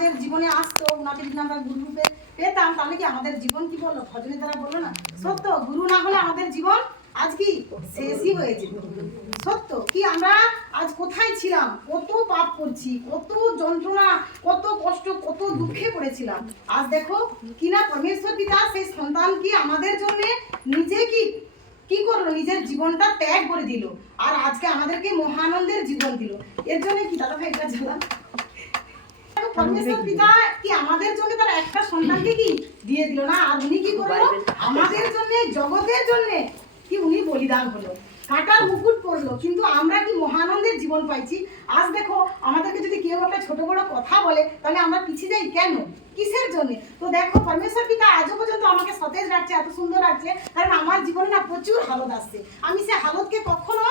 আমাদের জীবনে আসতো, ওনাকে যদি আমরা গুরু রূপে পেতাম তাহলে কি আমাদের জীবন কি বললো, ভজনের দ্বারা বললো না সত্য, গুরু না হলে আমাদের জীবন আজ কি শেষই হয়ে যেত। সত্য কি আমরা আজ কোথায় ছিলাম, কত পাপ করছি, কত যন্ত্রণা, কত কষ্ট, কত দুঃখে পড়েছিলাম। আজ দেখো কিনা পরমেশ্বর পিতা সেই সন্তান কি আমাদের জন্য নিজে কি কি করলো, নিজের জীবনটা ত্যাগ করে দিল, আর আজকে আমাদেরকে মহানন্দের জীবন দিল। এর জন্য কি দাদা ভাই এটা জানলাম, পরমেশ্বর পিতা কি আমাদের জন্য তার একটা সন্তানকে কি দিয়ে দিল না, আর উনি কি করলো আমাদের জন্য, জগতের জন্য কি উনি বলিদান হলো, কাটার মুকুট পড়লো, কিন্তু আমরা কি মহানন্দের জীবন পাইছি। আজ দেখো আমাদেরকে যদি কেউ একটা ছোট বড় কথা বলে তাহলে আমরা পিছিয়ে যাই কেন, কিসের জন্য? তো দেখো পরমেশ্বর পিতা আজও পর্যন্ত আমাকে সতেজ রাখছে, এত সুন্দর রাখছে, কারণ আমার জীবনে না প্রচুর হালত আসছে, আমি সে হালতকে কখনো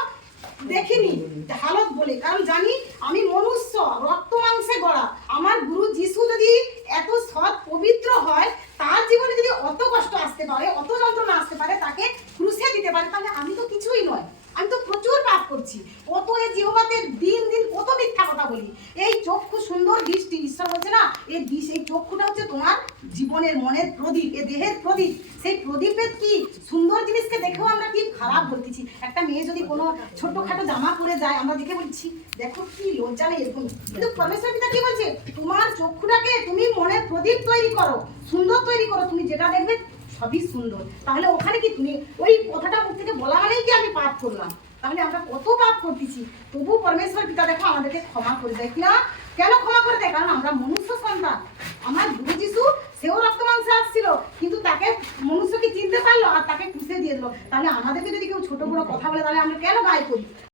দেখিনি হালত বলে, কারণ জানি আমি মনুষ্য, রক্ত মাংসে গড়া। আমার গুরু যিশু যদি এত সৎ পবিত্র হয়, তার জীবনে যদি অত কষ্ট আসতে পারে, অত যন্ত্রণা আসতে পারে, তাকে ক্রুশে দিতে পারে, তাহলে আমি তো কিছুই নয়, আমি তো প্রচুর পাপ করছি। কত এই জিহ্বাতে দিন দিন কত মিথ্যা কথা বলি। এই চক্ষু সুন্দর দৃষ্টি, ঈশ্বর বলছে না এই এই চক্ষুটা হচ্ছে তোমার জীবনের মনের প্রদীপ, এ দেহের প্রদীপ। সেই প্রদীপের কি সুন্দর জিনিসকে দেখেও আমরা কি খারাপ বলতেছি। একটা মেয়ে যদি কোনো ছোটখাটো জামা পরে যায়, আমরা দেখে বলছি দেখো কি লজ্জা নেই, এরকম। কিন্তু পরমেশ্বর পিতা কি বলছে, তোমার চক্ষুটাকে তুমি মনের প্রদীপ তৈরি করো, সুন্দর তৈরি করো, তুমি যেটা দেখবে সবই সুন্দর। তাহলে ওখানে কি তুমি ওই কথাটা মুখ থেকে বলা মানেই কি আমি পাপ করলাম? তাহলে আমরা কত পাপ করতেছি, তবু পরমেশ্বর পিতা দেখো আমাদেরকে ক্ষমা করে দেয় কিনা। কেন ক্ষমা করে দেয়? কারণ আমরা মনুষ্য সন্তান। আমার গুরু যিশু সেও রক্ত মাংসে আসছিল, কিন্তু তাকে মনুষ্যকে চিনতে পারলো আর তাকে খুঁজে দিয়ে দিল। তাহলে আমাদেরকে যদি কেউ ছোট বড় কথা বলে তাহলে আমরা কেন গায়ে করি?